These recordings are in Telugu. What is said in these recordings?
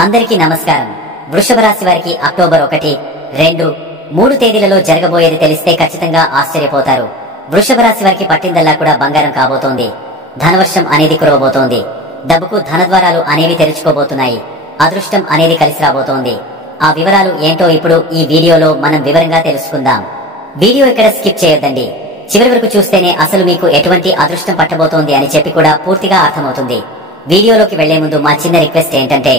అందరికీ నమస్కారం. వృషభ రాశి వారికి అక్టోబర్ 1, 2, 3 తేదీలలో జరగబోయేది తెలిస్తే ఖచ్చితంగా ఆశ్చర్యపోతారు. వృషభ రాశి వారికి పట్టిందల్లా కూడా బంగారం కాబోతోంది. ధనవర్షం అనేది కురవబోతోంది. డబ్బుకు ధనద్వారాలు అనేవి తెరుచుకోబోతున్నాయి. అదృష్టం అనేది కలిసి రాబోతోంది. ఆ వివరాలు ఏంటో ఇప్పుడు ఈ వీడియోలో మనం వివరంగా తెలుసుకుందాం. వీడియో ఇక్కడ స్కిప్ చేయొద్దండి. చివరి వరకు చూస్తేనే అసలు మీకు ఎటువంటి అదృష్టం పట్టబోతోంది అని చెప్పి కూడా పూర్తిగా అర్థమవుతుంది. వీడియోలోకి వెళ్లే ముందు మా చిన్న రిక్వెస్ట్ ఏంటంటే,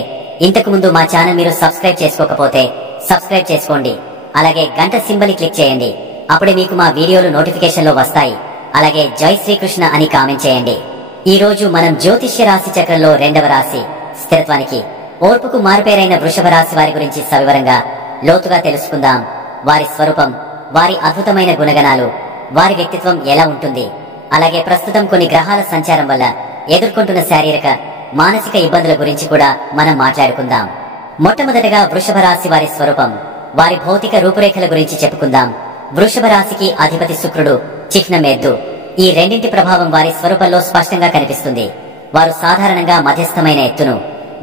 ఇంతకు ముందు మా ఛానల్ మీరు సబ్స్క్రైబ్ చేసుకోకపోతే సబ్స్క్రైబ్ చేసుకోండి. అలాగే గంట సింబల్ క్లిక్ చేయండి. అప్పుడే మీకు మా వీడియోలు నోటిఫికేషన్లో వస్తాయి. అలాగే జై శ్రీకృష్ణ అని కామెంట్ చేయండి. ఈ రోజు మనం జ్యోతిష్య రాశి చక్రంలో 2వ రాశి స్థిరత్వానికి, ఓర్పుకు మారుపేరైన వృషభ రాశి వారి గురించి సవివరంగా లోతుగా తెలుసుకుందాం. వారి స్వరూపం, వారి అద్భుతమైన గుణగణాలు, వారి వ్యక్తిత్వం ఎలా ఉంటుంది, అలాగే ప్రస్తుతం కొన్ని గ్రహాల సంచారం వల్ల ఎదుర్కొంటున్న శారీరక మానసిక ఇబ్బందుల గురించి కూడా మనం మాట్లాడుకుందాం. మొట్టమొదటగా వృషభ రాశి వారి స్వరూపం, వారి భౌతిక రూపురేఖల గురించి చెప్పుకుందాం. వృషభ రాశికి అధిపతి శుక్రుడు, చిహ్నం ఎద్దు. ఈ రెండింటి ప్రభావం వారి స్వరూపంలో స్పష్టంగా కనిపిస్తుంది. వారు సాధారణంగా మధ్యస్థమైన ఎత్తును,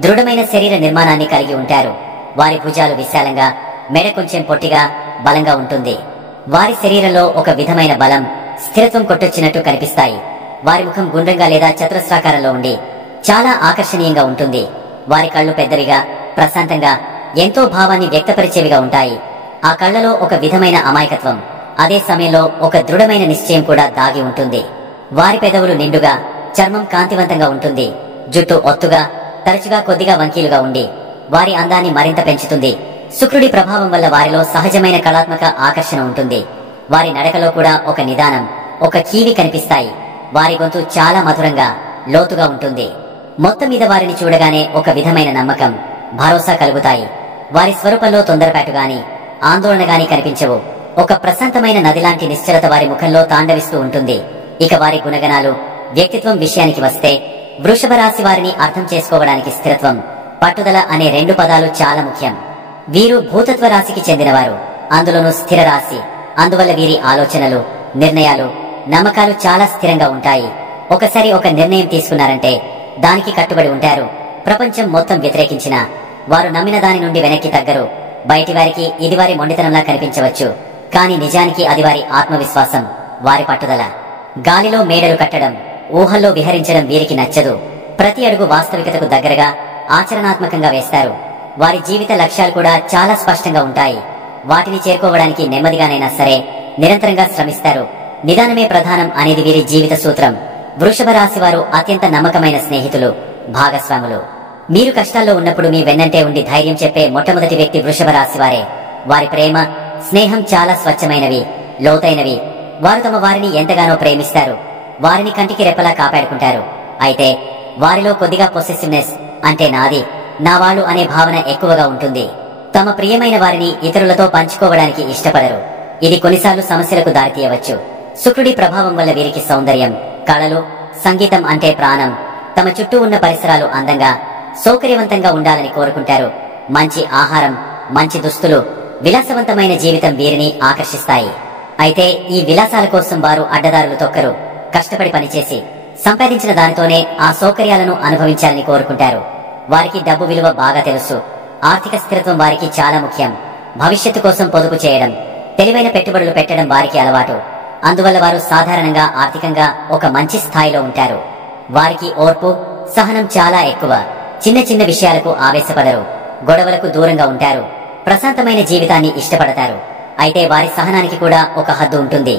దృఢమైన శరీర నిర్మాణాన్ని కలిగి ఉంటారు. వారి భుజాలు విశాలంగా, మెడ కొంచెం పొట్టిగా, బలంగా ఉంటుంది. వారి శరీరంలో ఒక విధమైన బలం, స్థిరత్వం కొట్టొచ్చినట్టు కనిపిస్తాయి. వారి ముఖం గుండ్రంగా లేదా చతురస్రాకారంలో ఉండి చాలా ఆకర్షణీయంగా ఉంటుంది. వారి కళ్ళు పెద్దవిగా, ప్రశాంతంగా, ఎంతో భావాన్ని వ్యక్తపరిచేవిగా ఉంటాయి. ఆ కళ్లలో ఒక విధమైన అమాయకత్వం, అదే సమయంలో ఒక దృఢమైన నిశ్చయం కూడా దాగి ఉంటుంది. వారి పెదవులు నిండుగా, చర్మం కాంతివంతంగా ఉంటుంది. జుట్టు ఒత్తుగా, తరచుగా కొద్దిగా వంకీలుగా ఉండి వారి అందాన్ని మరింత పెంచుతుంది. శుక్రుడి ప్రభావం వల్ల వారిలో సహజమైన కళాత్మక ఆకర్షణ ఉంటుంది. వారి నడకలో కూడా ఒక నిదానం, ఒక కీవి కనిపిస్తాయి. వారి గొంతు చాలా మధురంగా, లోతుగా ఉంటుంది. మొత్తం మీద వారిని చూడగానే ఒక విధమైన నమ్మకం, భరోసా కలుగుతాయి. వారి స్వరూపంలో తొందరపాటు గాని, ఆందోళన గాని కనిపించవు. ఒక ప్రశాంతమైన నదిలాంటి నిశ్చలత వారి ముఖంలో తాండవిస్తూ ఉంటుంది. ఇక వారి గుణగణాలు, వ్యక్తిత్వం విషయానికి వస్తే, వృషభ రాశి వారిని అర్థం చేసుకోవడానికి స్థిరత్వం, పట్టుదల అనే 2 పదాలు చాలా ముఖ్యం. వీరు భూతత్వ రాశికి చెందినవారు, అందులోనూ స్థిర రాశి. అందువల్ల వీరి ఆలోచనలు, నిర్ణయాలు, నమ్మకాలు చాలా స్థిరంగా ఉంటాయి. ఒకసారి ఒక నిర్ణయం తీసుకున్నారంటే దానికి కట్టుబడి ఉంటారు. ప్రపంచం మొత్తం వ్యతిరేకించినా వారు నమ్మిన దాని నుండి వెనక్కి తగ్గరు. బయటి వారికి ఇది వారి మొండితనంలా కనిపించవచ్చు, కానీ నిజానికి అది వారి ఆత్మవిశ్వాసం, వారి పట్టుదల. గాలిలో మేడలు కట్టడం, ఊహల్లో విహరించడం వీరికి నచ్చదు. ప్రతి అడుగు వాస్తవికతకు దగ్గరగా, ఆచరణాత్మకంగా వేస్తారు. వారి జీవిత లక్ష్యాలు కూడా చాలా స్పష్టంగా ఉంటాయి. వాటిని చేరుకోవడానికి నెమ్మదిగానైనా సరే నిరంతరంగా శ్రమిస్తారు. నిదానమే ప్రధానం అనేది వీరి జీవిత సూత్రం. వృషభ రాశి వారు అత్యంత నమ్మకమైన స్నేహితులు, భాగస్వాములు. మీరు కష్టాల్లో ఉన్నప్పుడు మీ వెన్నంటే ఉండి ధైర్యం చెప్పే మొట్టమొదటి వ్యక్తి వృషభ రాశి వారే. వారి ప్రేమ, స్నేహం చాలా స్వచ్ఛమైనవి, లోతైనవి. వారు తమ వారిని ఎంతగానో ప్రేమిస్తారు. వారిని కంటికి రెప్పలా కాపాడుకుంటారు. అయితే వారిలో కొద్దిగా పొసెసివ్నెస్, అంటే నాది, నా వాళ్ళు అనే భావన ఎక్కువగా ఉంటుంది. తమ ప్రియమైన వారిని ఇతరులతో పంచుకోవడానికి ఇష్టపడరు. ఇది కొన్నిసార్లు సమస్యలకు దారితీయవచ్చు. శుక్రుడి ప్రభావం వల్ల వీరికి సౌందర్యం, కళలు, సంగీతం అంటే ప్రాణం. తమ చుట్టూ ఉన్న పరిసరాలు అందంగా, సౌకర్యవంతంగా ఉండాలని కోరుకుంటారు. మంచి ఆహారం, మంచి దుస్తులు, విలాసవంతమైన జీవితం వీరిని ఆకర్షిస్తాయి. అయితే ఈ విలాసాల కోసం వారు అడ్డదారులు తొక్కరు. కష్టపడి పనిచేసి సంపాదించిన దానితోనే ఆ సౌకర్యాలను అనుభవించాలని కోరుకుంటారు. వారికి డబ్బు విలువ బాగా తెలుసు. ఆర్థిక స్థిరత్వం వారికి చాలా ముఖ్యం. భవిష్యత్తు కోసం పొదుపు చేయడం, తెలివైన పెట్టుబడులు పెట్టడం వారికి అలవాటు. అందువల్ల వారు సాధారణంగా ఆర్థికంగా ఒక మంచి స్థాయిలో ఉంటారు. వారికి ఓర్పు, సహనం చాలా ఎక్కువ. చిన్న చిన్న విషయాలకు ఆవేశపడరు. గొడవలకు దూరంగా ఉంటారు. ప్రశాంతమైన జీవితాన్ని ఇష్టపడతారు. అయితే వారి సహనానికి కూడా ఒక హద్దు ఉంటుంది.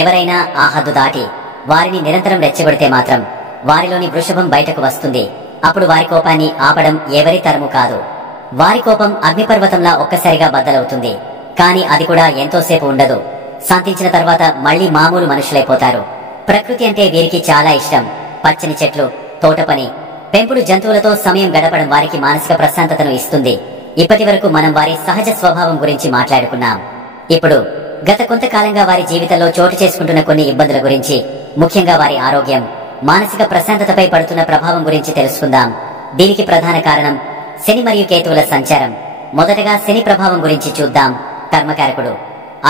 ఎవరైనా ఆ హద్దు దాటి వారిని నిరంతరం రెచ్చగొడితే మాత్రం వారిలోని వృషభం బయటకు వస్తుంది. అప్పుడు వారి కోపాన్ని ఆపడం ఎవరి తరము కాదు. వారి కోపం అగ్నిపర్వతంలా ఒక్కసారిగా బద్దలవుతుంది. కానీ అది కూడా ఎంతోసేపు ఉండదు. శాంతించిన తర్వాత మళ్లీ మామూలు మనుషులైపోతారు. ప్రకృతి అంటే వీరికి చాలా ఇష్టం. పచ్చని చెట్లు, తోట పని, పెంపుడు జంతువులతో సమయం గడపడం వారికి మానసిక ప్రశాంతతను ఇస్తుంది. ఇప్పటి వరకు మనం వారి సహజ స్వభావం గురించి మాట్లాడుకున్నాం. ఇప్పుడు గత కొంతకాలంగా వారి జీవితంలో చోటు చేసుకుంటున్న కొన్ని ఇబ్బందుల గురించి, ముఖ్యంగా వారి ఆరోగ్యం, మానసిక ప్రశాంతతపై పడుతున్న ప్రభావం గురించి తెలుసుకుందాం. దీనికి ప్రధాన కారణం శని మరియు కేతువుల సంచారం. మొదటగా శని ప్రభావం గురించి చూద్దాం. కర్మకారకుడు,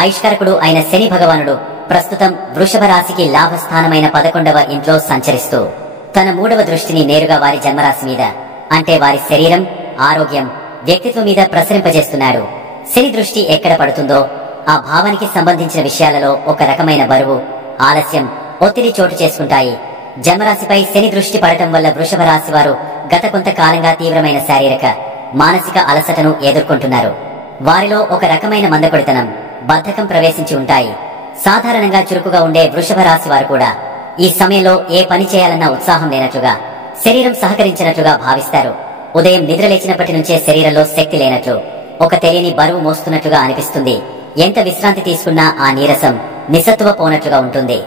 ఆయుష్కారకుడు అయిన శని భగవానుడు ప్రస్తుతం వృషభ రాశికి లాభస్థానమైన 11వ ఇంట్లో సంచరిస్తూ తన 3వ దృష్టిని నేరుగా వారి జన్మరాశి మీద, అంటే వారి శరీరం, ఆరోగ్యం, వ్యక్తిత్వం మీద ప్రసరింపజేస్తున్నాడు. శని దృష్టి ఎక్కడ పడుతుందో ఆ భావానికి సంబంధించిన విషయాలలో ఒక రకమైన బరువు, ఆలస్యం, ఒత్తిడి చోటు చేసుకుంటాయి. జన్మరాశిపై శని దృష్టి పడటం వల్ల వృషభ రాశి వారు గత కొంతకాలంగా తీవ్రమైన శారీరక, మానసిక అలసటను ఎదుర్కొంటున్నారు. వారిలో ఒక రకమైన మందకొడితనం, బద్ధకం ప్రవేశించి ఉంటాయి. సాధారణంగా చురుకుగా ఉండే వృషభ రాశి వారు కూడా ఈ సమయంలో ఏ పని చేయాలన్న ఉత్సాహం లేనట్లుగా, శరీరం సహకరించినట్లుగా భావిస్తారు. ఉదయం నిద్ర లేచినప్పటి నుంచే శరీరంలో శక్తి లేనట్లు, ఒక తెలియని బరువు మోస్తున్నట్లుగా అనిపిస్తుంది. ఎంత విశ్రాంతి తీసుకున్నా ఆ నీరసం, నిస్సత్తువ పోనట్లుగా ఉంటుంది.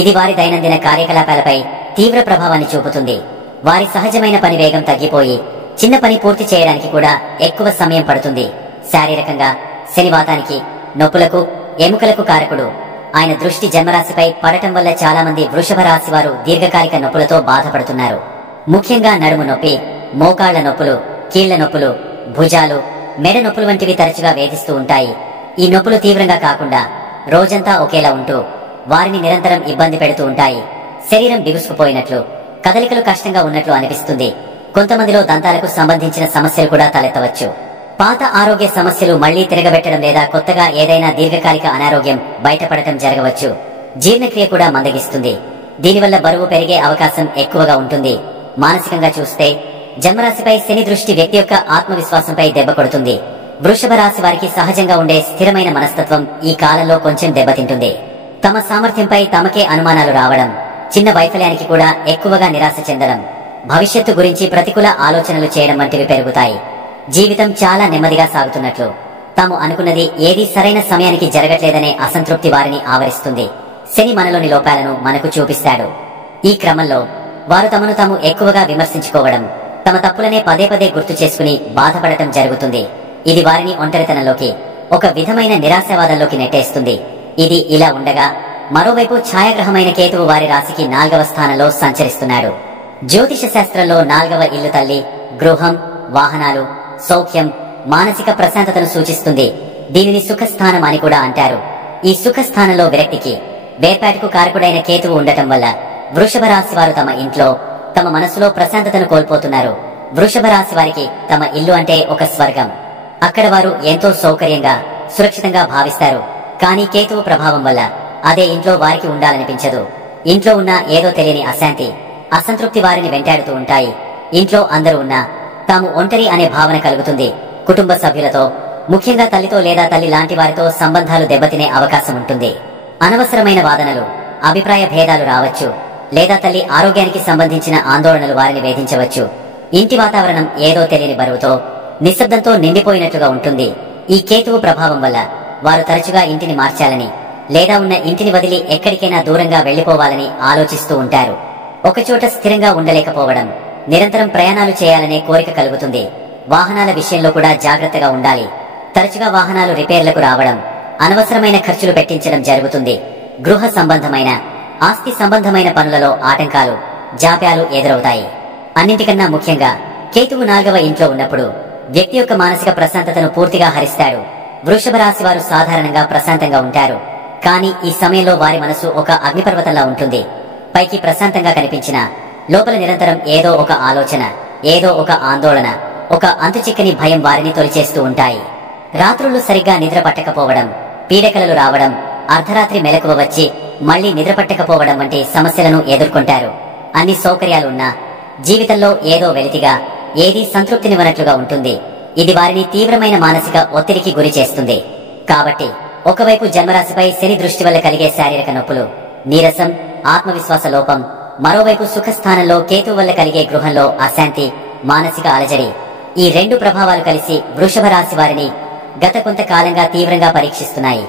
ఇది వారి దైనందిన కార్యకలాపాలపై తీవ్ర ప్రభావాన్ని చూపుతుంది. వారి సహజమైన పని వేగం తగ్గిపోయి చిన్న పని పూర్తి చేయడానికి కూడా ఎక్కువ సమయం పడుతుంది. శారీరకంగా శనివాతానికి, నొప్పులకు, ఎముకలకు కారకుడు. ఆయన దృష్టి జన్మరాశిపై పడటం వల్ల చాలా మంది వృషభ రాశి వారు దీర్ఘకాలిక నొప్పులతో బాధపడుతున్నారు. ముఖ్యంగా నడుము నొప్పి, మోకాళ్ల నొప్పులు, కీళ్ల నొప్పులు, భుజాలు, మెడ నొప్పులు వంటివి తరచుగా వేధిస్తూ ఉంటాయి. ఈ నొప్పులు తీవ్రంగా కాకుండా రోజంతా ఒకేలా ఉంటూ వారిని నిరంతరం ఇబ్బంది పెడుతూ ఉంటాయి. శరీరం బిగుసుకుపోయినట్లు, కదలికలు కష్టంగా ఉన్నట్లు అనిపిస్తుంది. కొంతమందిలో దంతాలకు సంబంధించిన సమస్యలు కూడా తలెత్తవచ్చు. పాత ఆరోగ్య సమస్యలు మళ్లీ తిరగబెట్టడం లేదా కొత్తగా ఏదైనా దీర్ఘకాలిక అనారోగ్యం బయటపడటం జరగవచ్చు. జీర్ణక్రియ కూడా మందగిస్తుంది. దీనివల్ల బరువు పెరిగే అవకాశం ఎక్కువగా ఉంటుంది. మానసికంగా చూస్తే జన్మరాశిపై శని దృష్టి వ్యక్తి యొక్క ఆత్మవిశ్వాసంపై దెబ్బ కొడుతుంది. వృషభ రాశి వారికి సహజంగా ఉండే స్థిరమైన మనస్తత్వం ఈ కాలంలో కొంచెం దెబ్బతింటుంది. తమ సామర్థ్యంపై తమకే అనుమానాలు రావడం, చిన్న వైఫల్యానికి కూడా ఎక్కువగా నిరాశ చెందడం, భవిష్యత్తు గురించి ప్రతికూల ఆలోచనలు చేయడం వంటివి పెరుగుతాయి. జీవితం చాలా నెమ్మదిగా సాగుతున్నట్లు, తాము అనుకున్నది ఏదీ సరైన సమయానికి జరగట్లేదనే అసంతృప్తి వారిని ఆవరిస్తుంది. శని మనలోని లోపాలను మనకు చూపిస్తాడు. ఈ క్రమంలో వారు తమను తాము ఎక్కువగా విమర్శించుకోవడం, తమ తప్పులనే పదే పదే గుర్తు చేసుకుని బాధపడటం జరుగుతుంది. ఇది వారిని ఒంటరితనంలోకి, ఒక విధమైన నిరాశావాదంలోకి నెట్టేస్తుంది. ఇది ఇలా ఉండగా మరోవైపు ఛాయాగ్రహమైన కేతువు వారి రాశికి 4వ స్థానంలో సంచరిస్తున్నాడు. జ్యోతిష శాస్త్రంలో 4వ ఇల్లు తల్లి, గృహం, వాహనాలు, సౌఖ్యం, మానసిక ప్రశాంతతను సూచిస్తుంది. దీనిని సుఖస్థానం అని కూడా అంటారు. ఈ సుఖస్థానంలో విరక్తికి, వేర్పాటుకు కారకుడైన కేతువు ఉండటం వల్ల వృషభ రాశి వారు తమ ఇంట్లో, తమ మనసులో ప్రశాంతతను కోల్పోతున్నారు. వృషభ రాశి వారికి తమ ఇల్లు అంటే ఒక స్వర్గం. అక్కడ వారు ఎంతో సౌకర్యంగా, సురక్షితంగా భావిస్తారు. కానీ కేతువు ప్రభావం వల్ల అదే ఇంట్లో వారికి ఉండాలనిపించదు. ఇంట్లో ఉన్న ఏదో తెలియని అశాంతి, అసంతృప్తి వారిని వెంటాడుతూ ఉంటాయి. ఇంట్లో అందరూ ఉన్నా తాము ఒంటరి అనే భావన కలుగుతుంది. కుటుంబ సభ్యులతో, ముఖ్యంగా తల్లితో లేదా తల్లి లాంటి వారితో సంబంధాలు దెబ్బతినే అవకాశం ఉంటుంది. అనవసరమైన వాదనలు, అభిప్రాయ భేదాలు రావచ్చు. లేదా తల్లి ఆరోగ్యానికి సంబంధించిన ఆందోళనలు వారిని వేధించవచ్చు. ఇంటి వాతావరణం ఏదో తెలియని బరువుతో, నిశ్శబ్దంతో నిండిపోయినట్లుగా ఉంటుంది. ఈ కేతువు ప్రభావం వల్ల వారు తరచుగా ఇంటిని మార్చాలని, లేదా ఉన్న ఇంటిని వదిలి ఎక్కడికైనా దూరంగా వెళ్లిపోవాలని ఆలోచిస్తూ ఉంటారు. ఒకచోట స్థిరంగా ఉండలేకపోవడం, నిరంతరం ప్రయాణాలు చేయాలనే కోరిక కలుగుతుంది. వాహనాల విషయంలో కూడా జాగ్రత్తగా ఉండాలి. తరచుగా వాహనాలు రిపేర్లకు రావడం, అనవసరమైన ఖర్చులు పెట్టించడం జరుగుతుంది. గృహ సంబంధమైన, ఆస్తి సంబంధమైన పనులలో ఆటంకాలు, జాప్యాలు ఎదురవుతాయి. అన్నింటికన్నా ముఖ్యంగా కేతువు 4వ ఇంట్లో ఉన్నప్పుడు వ్యక్తి యొక్క మానసిక ప్రశాంతతను పూర్తిగా హరిస్తాడు. వృషభ రాశి వారు సాధారణంగా ప్రశాంతంగా ఉంటారు. కానీ ఈ సమయంలో వారి మనసు ఒక అగ్నిపర్వతంలా ఉంటుంది. పైకి ప్రశాంతంగా కనిపించినా లోపల నిరంతరం ఏదో ఒక ఆలోచన, ఏదో ఒక ఆందోళన, ఒక అంతుచిక్కని భయం వారిని తొలిచేస్తూ ఉంటాయి. రాత్రులు సరిగ్గా నిద్ర పట్టకపోవడం, పీడకలలు రావడం, అర్ధరాత్రి మెలకువ వచ్చి మళ్లీ నిద్ర పట్టకపోవడం వంటి సమస్యలను ఎదుర్కొంటారు. అన్ని సౌకర్యాలున్నా జీవితంలో ఏదో వెలితిగా, ఏదీ సంతృప్తినివ్వనట్లుగా ఉంటుంది. ఇది వారిని తీవ్రమైన మానసిక ఒత్తిడికి గురి చేస్తుంది. కాబట్టి ఒకవైపు జన్మరాశిపై శని దృష్టి వల్ల కలిగే శారీరక నొప్పులు, నీరసం, ఆత్మవిశ్వాస లోపం, మరోవైపు సుఖస్థానంలో కేతువు వల్ల కలిగే గృహంలో అశాంతి, మానసిక అలజడి. ఈ 2 ప్రభావాలు కలిసి వృషభ రాశి వారిని గత కొంతకాలంగా తీవ్రంగా పరీక్షిస్తున్నాయి.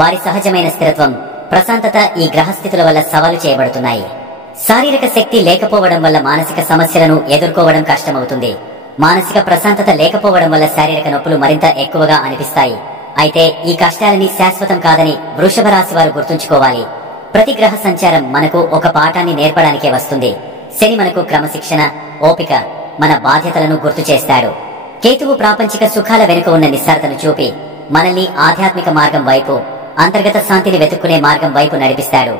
వారి సహజమైన స్థిరత్వం, ప్రశాంతత ఈ గ్రహస్థితుల వల్ల సవాలు చేయబడుతున్నాయి. శారీరక శక్తి లేకపోవడం వల్ల మానసిక సమస్యలను ఎదుర్కోవడం కష్టమవుతుంది. మానసిక ప్రశాంతత లేకపోవడం వల్ల శారీరక నొప్పులు మరింత ఎక్కువగా అనిపిస్తాయి. అయితే ఈ కష్టాలని శాశ్వతం కాదని వృషభ రాశి వారు గుర్తుంచుకోవాలి. ప్రతి గ్రహ సంచారం మనకు ఒక పాఠాన్ని నేర్పడానికే వస్తుంది. శని మనకు క్రమశిక్షణ, ఓపిక, మన బాధ్యతలను గుర్తు చేస్తాడు. కేతువు ప్రాపంచిక సుఖాల వెనుక ఉన్న నిస్సారతను చూపి మనల్ని ఆధ్యాత్మిక మార్గం వైపు, అంతర్గత శాంతిని వెతుక్కునే మార్గం వైపు నడిపిస్తాడు.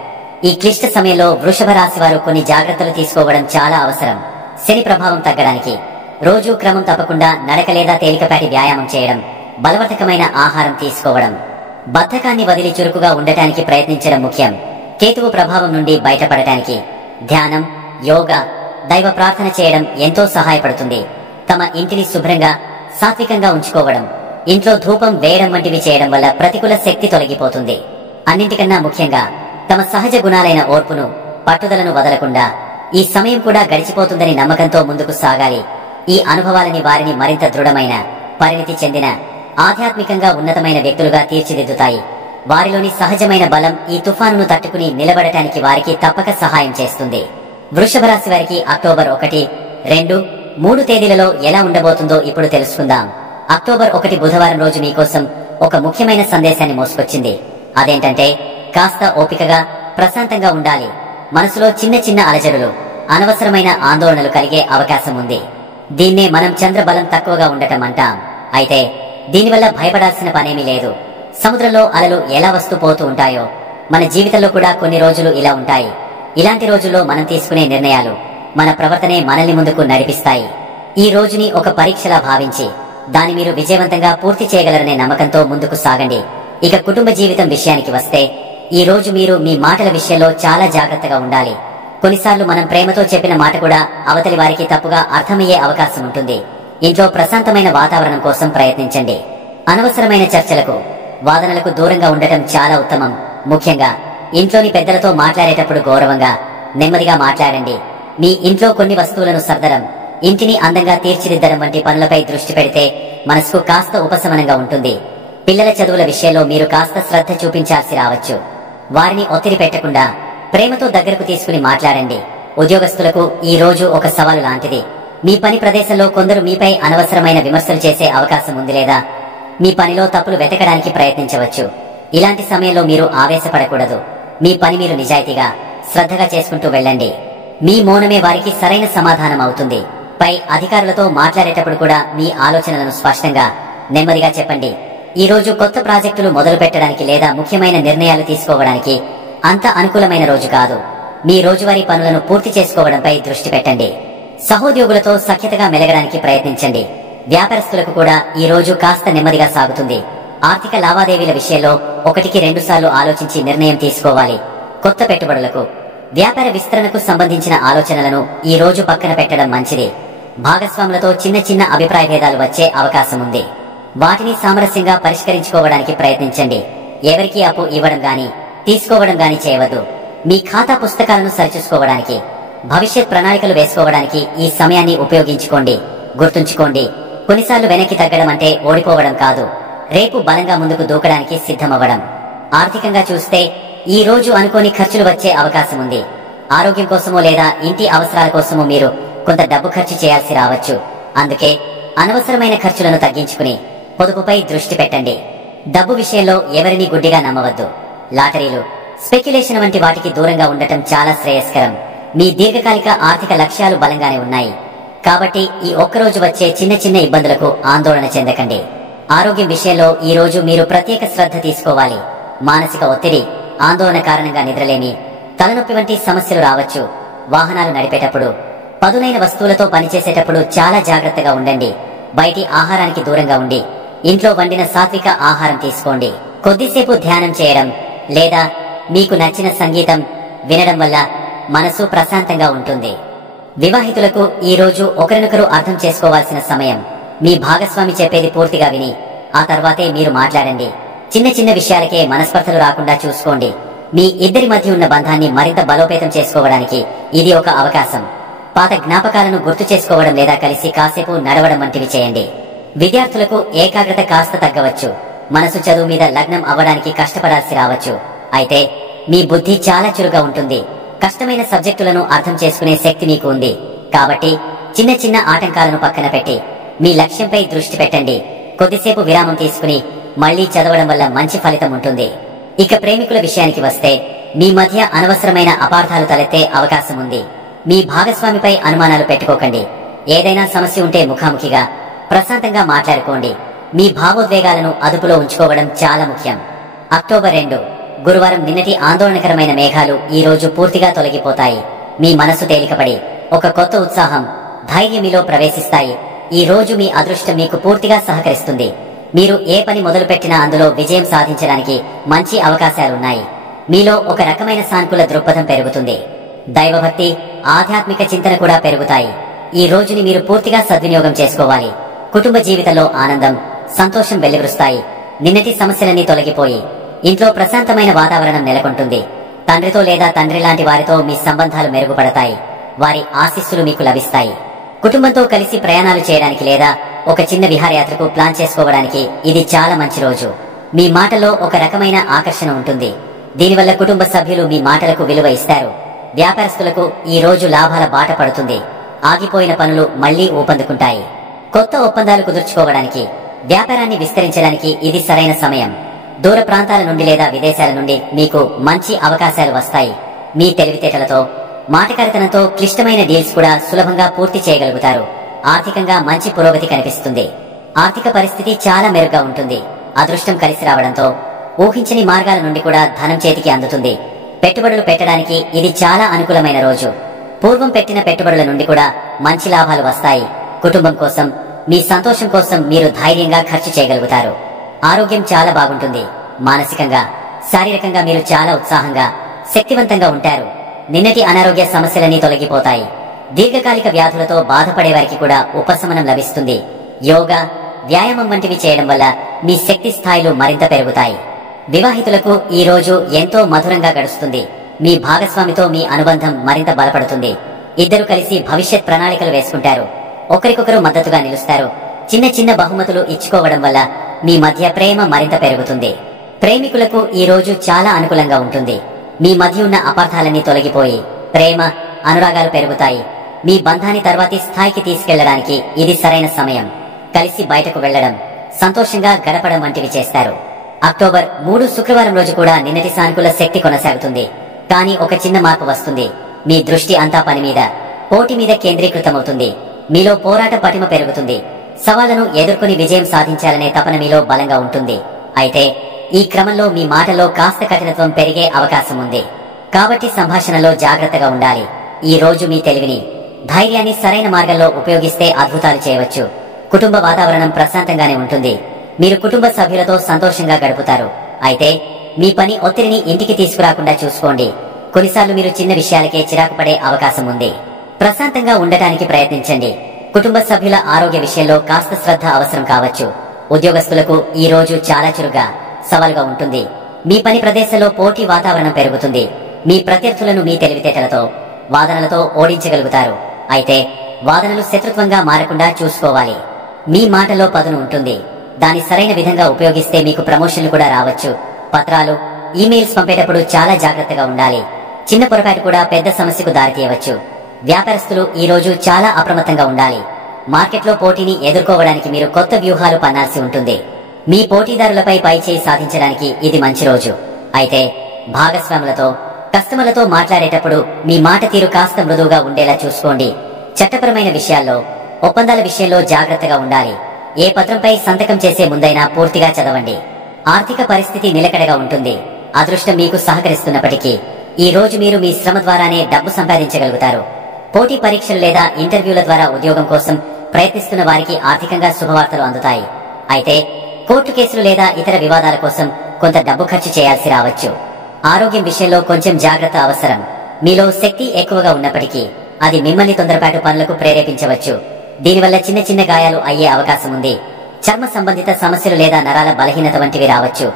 ఈ క్లిష్ట సమయంలో వృషభ రాశి వారు కొన్ని జాగ్రత్తలు తీసుకోవడం చాలా అవసరం. శని ప్రభావం తగ్గడానికి రోజూ క్రమం తప్పకుండా నడక లేదా తేలికపాటి వ్యాయామం చేయడం, బలవర్ధకమైన ఆహారం తీసుకోవడం, బద్ధకాన్ని వదిలి చురుకుగా ఉండటానికి ప్రయత్నించడం ముఖ్యం. కేతువు ప్రభావం నుండి బయటపడటానికి ధ్యానం, యోగా, దైవ ప్రార్థన చేయడం ఎంతో సహాయపడుతుంది. తమ ఇంటిని శుభ్రంగా, సాత్వికంగా ఉంచుకోవడం, ఇంట్లో ధూపం వేయడం వంటివి చేయడం వల్ల ప్రతికూల శక్తి తొలగిపోతుంది. అన్నింటికన్నా ముఖ్యంగా తమ సహజ గుణాలైన ఓర్పును, పట్టుదలను వదలకుండా ఈ సమయం కూడా గడిచిపోతుందని నమ్మకంతో ముందుకు సాగాలి. ఈ అనుభవాలని వారిని మరింత దృఢమైన, పరిణితి చెందిన, ఆధ్యాత్మికంగా ఉన్నతమైన వ్యక్తులుగా తీర్చిదిద్దుతాయి. వారిలోని సహజమైన బలం ఈ తుఫానును తట్టుకుని నిలబడటానికి వారికి తప్పక సహాయం చేస్తుంది. వృషభ రాశి వారికి అక్టోబర్ 1, 2, 3 తేదీలలో ఎలా ఉండబోతుందో ఇప్పుడు తెలుసుకుందాం. అక్టోబర్ 1 బుధవారం రోజు మీకోసం ఒక ముఖ్యమైన సందేశాన్ని మోసుకొచ్చింది. అదేంటంటే కాస్త ఓపికగా, ప్రశాంతంగా ఉండాలి. మనసులో చిన్న చిన్న అలజడులు, అనవసరమైన ఆందోళనలు కలిగే అవకాశం ఉంది. దీన్నే మనం చంద్రబలం తక్కువగా ఉండటం అంటాం. అయితే దీనివల్ల భయపడాల్సిన పనేమీ లేదు. సముద్రంలో అలలు ఎలా వస్తూ పోతూ ఉంటాయో మన జీవితంలో కూడా కొన్ని రోజులు ఇలా ఉంటాయి. ఇలాంటి రోజుల్లో మనం తీసుకునే నిర్ణయాలు, మన ప్రవర్తనే మనల్ని ముందుకు నడిపిస్తాయి. ఈ రోజుని ఒక పరీక్షలా భావించి దాన్ని మీరు విజయవంతంగా పూర్తి చేయగలరనే నమ్మకంతో ముందుకు సాగండి. ఇక కుటుంబ జీవితం విషయానికి వస్తే ఈ రోజు మీరు మీ మాటల విషయంలో చాలా జాగ్రత్తగా ఉండాలి. కొన్నిసార్లు మనం ప్రేమతో చెప్పిన మాట కూడా అవతలి వారికి తప్పుగా అర్థమయ్యే అవకాశం ఉంటుంది. ఇంట్లో ప్రశాంతమైన వాతావరణం కోసం ప్రయత్నించండి. అనవసరమైన చర్చలకు, వాదనలకు దూరంగా ఉండటం చాలా ఉత్తమం. ముఖ్యంగా ఇంట్లోని పెద్దలతో మాట్లాడేటప్పుడు గౌరవంగా, నెమ్మదిగా మాట్లాడండి. మీ ఇంట్లో కొన్ని వస్తువులను సర్దడం, ఇంటిని అందంగా తీర్చిదిద్దడం వంటి పనులపై దృష్టి పెడితే మనసుకు కాస్త ఉపశమనంగా ఉంటుంది. పిల్లల చదువుల విషయంలో మీరు కాస్త శ్రద్ధ చూపించాల్సి రావచ్చు. వారిని ఒత్తిడి పెట్టకుండా ప్రేమతో దగ్గరకు తీసుకుని మాట్లాడండి. ఉద్యోగస్తులకు ఈ రోజు ఒక సవాలు లాంటిది. మీ పని ప్రదేశంలో కొందరు మీపై అనవసరమైన విమర్శలు చేసే అవకాశం ఉంది, లేదా మీ పనిలో తప్పులు వెతకడానికి ప్రయత్నించవచ్చు. ఇలాంటి సమయంలో మీరు ఆవేశపడకూడదు. మీ పని మీరు నిజాయితీగా, శ్రద్ధగా చేసుకుంటూ వెళ్ళండి. మీ మౌనమే వారికి సరైన సమాధానం అవుతుంది. పై అధికారులతో మాట్లాడేటప్పుడు కూడా మీ ఆలోచనలను స్పష్టంగా, నెమ్మదిగా చెప్పండి. ఈ రోజు కొత్త ప్రాజెక్టులు మొదలు పెట్టడానికి లేదా ముఖ్యమైన నిర్ణయాలు తీసుకోవడానికి అంత అనుకూలమైన రోజు కాదు. మీ రోజువారీ పనులను పూర్తి చేసుకోవడంపై దృష్టి పెట్టండి. సహోద్యోగులతో సఖ్యతగా మెలగడానికి ప్రయత్నించండి. వ్యాపారస్తులకు కూడా ఈ రోజు కాస్త నెమ్మదిగా సాగుతుంది. ఆర్థిక లావాదేవీల విషయంలో 1-2 సార్లు ఆలోచించి నిర్ణయం తీసుకోవాలి. కొత్త పెట్టుబడులకు, వ్యాపార విస్తరణకు సంబంధించిన ఆలోచనలను ఈ రోజు పక్కన పెట్టడం మంచిది. భాగస్వాములతో చిన్న చిన్న అభిప్రాయ భేదాలు వచ్చే అవకాశం ఉంది. వాటిని సామరస్యంగా పరిష్కరించుకోవడానికి ప్రయత్నించండి. ఎవరికీ అప్పు ఇవ్వడం గాని, తీసుకోవడం గాని చేయవద్దు. మీ ఖాతా పుస్తకాలను సరిచూసుకోవడానికి, భవిష్యత్ ప్రణాళికలు వేసుకోవడానికి ఈ సమయాన్ని ఉపయోగించుకోండి. గుర్తుంచుకోండి, కొన్నిసార్లు వెనక్కి తగ్గడం అంటే ఓడిపోవడం కాదు, రేపు బలంగా ముందుకు దూకడానికి సిద్ధమవ్వడం. ఆర్థికంగా చూస్తే ఈ రోజు అనుకోని ఖర్చులు వచ్చే అవకాశం ఉంది. ఆరోగ్యం కోసమో లేదా ఇంటి అవసరాల కోసమో మీరు కొంత డబ్బు ఖర్చు చేయాల్సి రావచ్చు. అందుకే అనవసరమైన ఖర్చులను తగ్గించుకుని పొదుపుపై దృష్టి పెట్టండి. డబ్బు విషయంలో ఎవరిని గుడ్డిగా నమ్మవద్దు. లాటరీలు, స్పెక్యులేషన్ వంటి వాటికి దూరంగా ఉండటం చాలా శ్రేయస్కరం. మీ దీర్ఘకాలిక ఆర్థిక లక్ష్యాలు బలంగానే ఉన్నాయి. కాబట్టి ఈ ఒక్కరోజు వచ్చే చిన్న చిన్న ఇబ్బందులకు ఆందోళన చెందకండి. ఆరోగ్యం విషయంలో ఈ రోజు మీరు ప్రత్యేక శ్రద్ధ తీసుకోవాలి. మానసిక ఒత్తిడి, ఆందోళన కారణంగా నిద్రలేమి, తలనొప్పి వంటి సమస్యలు రావచ్చు. వాహనాలు నడిపేటప్పుడు, పదునైన వస్తువులతో పనిచేసేటప్పుడు చాలా జాగ్రత్తగా ఉండండి. బయటి ఆహారానికి దూరంగా ఉండి ఇంట్లో వండిన సాత్విక ఆహారం తీసుకోండి. కొద్దిసేపు ధ్యానం చేయడం లేదా మీకు నచ్చిన సంగీతం వినడం వల్ల మనసు ప్రశాంతంగా ఉంటుంది. వివాహితులకు ఈ రోజు ఒకరినొకరు అర్థం చేసుకోవాల్సిన సమయం. మీ భాగస్వామి చెప్పేది పూర్తిగా విని ఆ తర్వాతే మీరు మాట్లాడండి. చిన్న చిన్న విషయాలకే మనస్పర్ధలు రాకుండా చూసుకోండి. మీ ఇద్దరి మధ్య ఉన్న బంధాన్ని మరింత బలోపేతం చేసుకోవడానికి ఇది ఒక అవకాశం. పాత జ్ఞాపకాలను గుర్తు చేసుకోవడం లేదా కలిసి కాసేపు నడవడం వంటివి చేయండి. విద్యార్థులకు ఏకాగ్రత కాస్త తగ్గవచ్చు. మనసు చదువు మీద లగ్నం అవ్వడానికి కష్టపడాల్సి రావచ్చు. అయితే మీ బుద్ధి చాలా చురుగ్గా ఉంటుంది. కష్టమైన సబ్జెక్టులను అర్థం చేసుకునే శక్తి మీకు ఉంది. కాబట్టి చిన్న చిన్న ఆటంకాలను పక్కన పెట్టి మీ లక్ష్యంపై దృష్టి పెట్టండి. కొద్దిసేపు విరామం తీసుకుని మళ్లీ చదవడం వల్ల మంచి ఫలితం ఉంటుంది. ఇక ప్రేమికుల విషయానికి వస్తే మీ మధ్య అనవసరమైన అపార్థాలు తలెత్తే అవకాశం ఉంది. మీ భాగస్వామిపై అనుమానాలు పెట్టుకోకండి. ఏదైనా సమస్య ఉంటే ముఖాముఖిగా ప్రశాంతంగా మాట్లాడుకోండి. మీ భావోద్వేగాలను అదుపులో ఉంచుకోవడం చాలా ముఖ్యం. అక్టోబర్ 2 గురువారం నిన్నటి ఆందోళనకరమైన మేఘాలు ఈ రోజు పూర్తిగా తొలగిపోతాయి. మీ మనసు తేలికపడి ఒక కొత్త ఉత్సాహం, ధైర్యం మీలో ప్రవేశిస్తాయి. ఈ రోజు మీ అదృష్టం మీకు పూర్తిగా సహకరిస్తుంది. మీరు ఏ పని మొదలుపెట్టినా అందులో విజయం సాధించడానికి మంచి అవకాశాలున్నాయి. మీలో ఒక రకమైన సానుకూల దృక్పథం పెరుగుతుంది. దైవభక్తి, ఆధ్యాత్మిక చింతన కూడా పెరుగుతాయి. ఈ రోజుని మీరు పూర్తిగా సద్వినియోగం చేసుకోవాలి. కుటుంబ జీవితంలో ఆనందం, సంతోషం వెల్లివిరుస్తాయి. నిన్నటి సమస్యలన్నీ తొలగిపోయి ఇంట్లో ప్రశాంతమైన వాతావరణం నెలకొంటుంది. తండ్రితో లేదా తండ్రి లాంటి వారితో మీ సంబంధాలు మెరుగుపడతాయి. వారి ఆశీస్సులు మీకు లభిస్తాయి. కుటుంబంతో కలిసి ప్రయాణాలు చేయడానికి లేదా ఒక చిన్న విహారయాత్రకు ప్లాన్ చేసుకోవడానికి ఇది చాలా మంచి రోజు. మీ మాటలో ఒక రకమైన ఆకర్షణ ఉంటుంది. దీనివల్ల కుటుంబ సభ్యులు మీ మాటలకు విలువ ఇస్తారు. వ్యాపారస్తులకు ఈ రోజు లాభాల బాట పడుతుంది. ఆగిపోయిన పనులు మళ్లీ ఊపందుకుంటాయి. కొత్త ఒప్పందాలు కుదుర్చుకోవడానికి, వ్యాపారాన్ని విస్తరించడానికి ఇది సరైన సమయం. దూర ప్రాంతాల నుండి లేదా విదేశాల నుండి మీకు మంచి అవకాశాలు వస్తాయి. మీ తెలివితేటలతో, మాటకారితనంతో క్లిష్టమైన డీల్స్ కూడా సులభంగా పూర్తి చేయగలుగుతారు. ఆర్థికంగా మంచి పురోగతి కనిపిస్తుంది. ఆర్థిక పరిస్థితి చాలా మెరుగ్గా ఉంటుంది. అదృష్టం కలిసి రావడంతో ఊహించని మార్గాల నుండి కూడా ధనం చేతికి అందుతుంది. పెట్టుబడులు పెట్టడానికి ఇది చాలా అనుకూలమైన రోజు. పూర్వం పెట్టిన పెట్టుబడుల నుండి కూడా మంచి లాభాలు వస్తాయి. కుటుంబం కోసం, మీ సంతోషం కోసం మీరు ధైర్యంగా ఖర్చు చేయగలుగుతారు. ఆరోగ్యం చాలా బాగుంటుంది. మానసికంగా, శారీరకంగా మీరు చాలా ఉత్సాహంగా, శక్తివంతంగా ఉంటారు. నిన్నటి అనారోగ్య సమస్యలన్నీ తొలగిపోతాయి. దీర్ఘకాలిక వ్యాధులతో బాధపడే వారికి కూడా ఉపశమనం లభిస్తుంది. యోగా, వ్యాయామం వంటివి చేయడం వల్ల మీ శక్తి స్థాయిలు మరింత పెరుగుతాయి. వివాహితులకు ఈ రోజు ఎంతో మధురంగా గడుస్తుంది. మీ భాగస్వామితో మీ అనుబంధం మరింత బలపడుతుంది. ఇద్దరు కలిసి భవిష్యత్ ప్రణాళికలు వేసుకుంటారు. ఒకరికొకరు మద్దతుగా నిలుస్తారు. చిన్న చిన్న బహుమతులు ఇచ్చుకోవడం వల్ల మీ మధ్య ప్రేమ మరింత పెరుగుతుంది. ప్రేమికులకు ఈ రోజు చాలా అనుకూలంగా ఉంటుంది. మీ మధ్య ఉన్న అపార్థాలన్నీ తొలగిపోయి ప్రేమ, అనురాగాలు పెరుగుతాయి. మీ బంధాన్ని తర్వాతి స్థాయికి తీసుకెళ్లడానికి ఇది సరైన సమయం. కలిసి బయటకు వెళ్లడం, సంతోషంగా గడపడం వంటివి చేస్తారు. అక్టోబర్ 3 శుక్రవారం రోజు కూడా నిన్నటి సానుకూల శక్తి కొనసాగుతుంది. కానీ ఒక చిన్న మార్పు వస్తుంది. మీ దృష్టి అంతా పని మీద, పోటీ మీద కేంద్రీకృతమవుతుంది. మీలో పోరాట పటిమ పెరుగుతుంది. సవాళ్లను ఎదుర్కొని విజయం సాధించాలనే తపన మీలో బలంగా ఉంటుంది. అయితే ఈ క్రమంలో మీ మాటలో కాస్త కఠినత్వం పెరిగే అవకాశం ఉంది. కాబట్టి సంభాషణలో జాగ్రత్తగా ఉండాలి. ఈ రోజు మీ తెలివిని, ధైర్యాన్ని సరైన మార్గంలో ఉపయోగిస్తే అద్భుతాలు చేయవచ్చు. కుటుంబ వాతావరణం ప్రశాంతంగానే ఉంటుంది. మీరు కుటుంబ సభ్యులతో సంతోషంగా గడుపుతారు. అయితే మీ పని ఒత్తిడిని ఇంటికి తీసుకురాకుండా చూసుకోండి. కొన్నిసార్లు మీరు చిన్న విషయాలకే చిరాకు పడే అవకాశం ఉంది. ప్రశాంతంగా ఉండటానికి ప్రయత్నించండి. కుటుంబ సభ్యుల ఆరోగ్య విషయంలో కాస్త శ్రద్ధ అవసరం కావచ్చు. ఉద్యోగస్తులకు ఈ రోజు చాలా చురుగ్గా, సవాలుగా ఉంటుంది. మీ పని ప్రదేశంలో పోటీ వాతావరణం పెరుగుతుంది. మీ ప్రత్యర్థులను మీ తెలివితేటలతో, వాదనలతో ఓడించగలుగుతారు. అయితే వాదనలు శత్రుత్వంగా మారకుండా చూసుకోవాలి. మీ మాటలో పదును ఉంటుంది. దాన్ని సరైన విధంగా ఉపయోగిస్తే మీకు ప్రమోషన్లు కూడా రావచ్చు. పత్రాలు, ఈమెయిల్స్ పంపేటప్పుడు చాలా జాగ్రత్తగా ఉండాలి. చిన్న పొరపాటు కూడా పెద్ద సమస్యకు దారితీయవచ్చు. వ్యాపారస్తులు ఈ రోజు చాలా అప్రమత్తంగా ఉండాలి. మార్కెట్లో పోటీని ఎదుర్కోవడానికి మీరు కొత్త వ్యూహాలు పన్నాల్సి ఉంటుంది. మీ పోటీదారులపై పైచేయి సాధించడానికి ఇది మంచి రోజు. అయితే భాగస్వాములతో, కస్టమర్లతో మాట్లాడేటప్పుడు మీ మాట తీరు కాస్త మృదువుగా ఉండేలా చూసుకోండి. చట్టపరమైన విషయాల్లో, ఒప్పందాల విషయంలో జాగ్రత్తగా ఉండాలి. ఏ పత్రంపై సంతకం చేసే ముందైనా పూర్తిగా చదవండి. ఆర్థిక పరిస్థితి నిలకడగా ఉంటుంది. అదృష్టం మీకు సహకరిస్తున్నప్పటికీ ఈ రోజు మీరు మీ శ్రమ ద్వారానే డబ్బు సంపాదించగలుగుతారు. పోటీ పరీక్షలు లేదా ఇంటర్వ్యూల ద్వారా ఉద్యోగం కోసం ప్రయత్నిస్తున్న వారికి ఆర్థికంగా శుభవార్తలు అందుతాయి. అయితే కోర్టు కేసులు లేదా ఇతర వివాదాల కోసం కొంత డబ్బు ఖర్చు చేయాల్సి రావచ్చు. ఆరోగ్యం విషయంలో కొంచెం జాగ్రత్త అవసరం. మీలో శక్తి ఎక్కువగా ఉన్నప్పటికీ అది మిమ్మల్ని తొందరపాటు పనులకు ప్రేరేపించవచ్చు. దీనివల్ల చిన్న చిన్న గాయాలు అయ్యే అవకాశం ఉంది. చర్మ సంబంధిత సమస్యలు లేదా నరాల బలహీనత వంటివి రావచ్చు.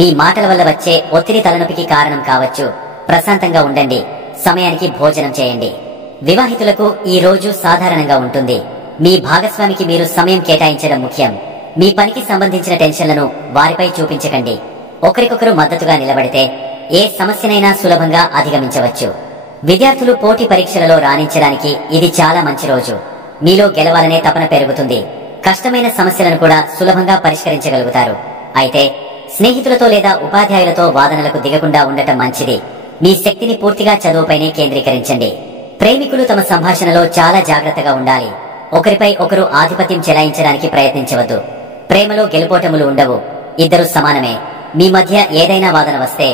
మీ మాటల వల్ల వచ్చే ఒత్తిడి తలనొప్పికి కారణం కావచ్చు. ప్రశాంతంగా ఉండండి. సమయానికి భోజనం చేయండి. వివాహితులకు ఈ రోజు సాధారణంగా ఉంటుంది. మీ భాగస్వామికి మీరు సమయం కేటాయించడం ముఖ్యం. మీ పనికి సంబంధించిన టెన్షన్లను వారిపై చూపించకండి. ఒకరికొకరు మద్దతుగా నిలబడితే ఏ సమస్యనైనా సులభంగా అధిగమించవచ్చు. విద్యార్థులు పోటీ పరీక్షలలో రాణించడానికి ఇది చాలా మంచి రోజు. మీలో గెలవాలనే తపన పెరుగుతుంది. కష్టమైన సమస్యలను కూడా సులభంగా పరిష్కరించగలుగుతారు. అయితే స్నేహితులతో లేదా ఉపాధ్యాయులతో వాదనలకు దిగకుండా ఉండటం మంచిది. మీ శక్తిని పూర్తిగా చదువుపైనే కేంద్రీకరించండి. ప్రేమికులు తమ సంభాషణలో చాలా జాగ్రత్తగా ఉండాలి. ఒకరిపై ఒకరు ఆధిపత్యం చెలాయించడానికి ప్రయత్నించవద్దు. ప్రేమలో గెలుపోటములు ఉండవు. ఇద్దరు సమానమే. మీ మధ్య ఏదైనా వాదన వస్తే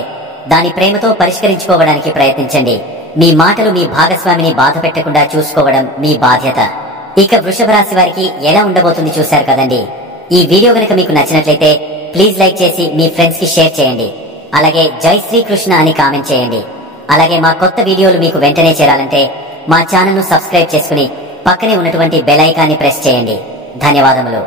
దాని ప్రేమతో పరిష్కరించుకోవడానికి ప్రయత్నించండి. మీ మాటలు మీ భాగస్వామిని బాధ పెట్టకుండా చూసుకోవడం మీ బాధ్యత. ఇక వృషభ రాశి వారికి ఎలా ఉండబోతుంది చూశారు కదండి. ఈ వీడియో గనుక మీకు నచ్చినట్లయితే ప్లీజ్ లైక్ చేసి మీ ఫ్రెండ్స్ కి షేర్ చేయండి. అలాగే జై శ్రీకృష్ణ అని కామెంట్ చేయండి. అలాగే మా కొత్త వీడియోలు మీకు వెంటనే చేరాలంటే మా ఛానల్ ను సబ్స్క్రైబ్ చేసుకుని పక్కనే ఉన్నటువంటి బెల్ ఐకాన్ని ప్రెస్ చేయండి. ధన్యవాదములు.